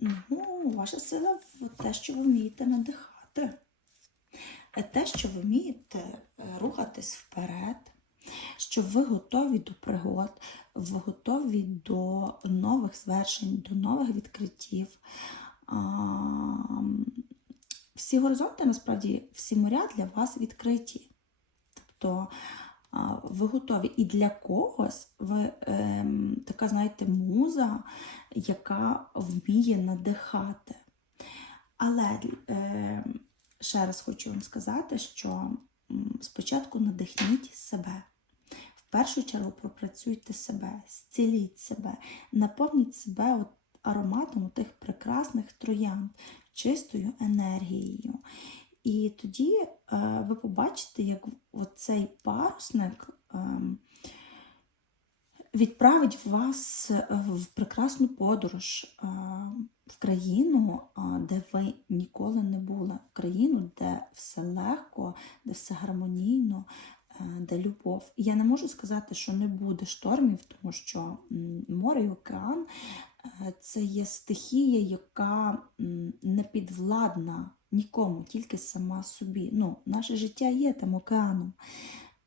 Ну, ваша сила в те, що ви вмієте надихати. Е, Те, що ви вмієте е, рухатись вперед, що ви готові до пригод, ви готові до нових звершень, до нових відкриттів. Всі горизонти, насправді, всі моря для вас відкриті. Тобто ви готові. І для когось ви ем, така, знаєте, муза, яка вміє надихати. Але е, ще раз хочу вам сказати, що спочатку надихніть себе. В першу чергу пропрацюйте себе, зціліть себе, наповніть себе от ароматом тих прекрасних троян, чистою енергією. І тоді е, ви побачите, як оцей парусник ем, відправить вас в прекрасну подорож е, в країну, е, де ви ніколи не були, в країну, де все легко, де все гармонійно, де любов. Я не можу сказати, що не буде штормів, тому що море і океан це є стихія, яка не підвладна нікому, тільки сама собі. Ну, наше життя є там океаном.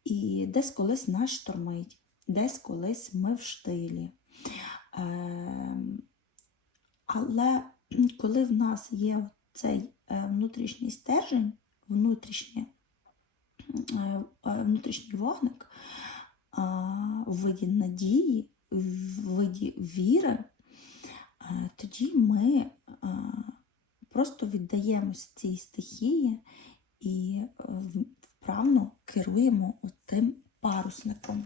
І десь колись нас штормить, десь колись ми в штилі. Ем, Але коли в нас є цей е, внутрішній стержень, внутрішнє, е, е, внутрішній вогник в виді надії, в виді віри, е, тоді ми просто віддаємось цій стихії і е, вправно керуємо тим парусником.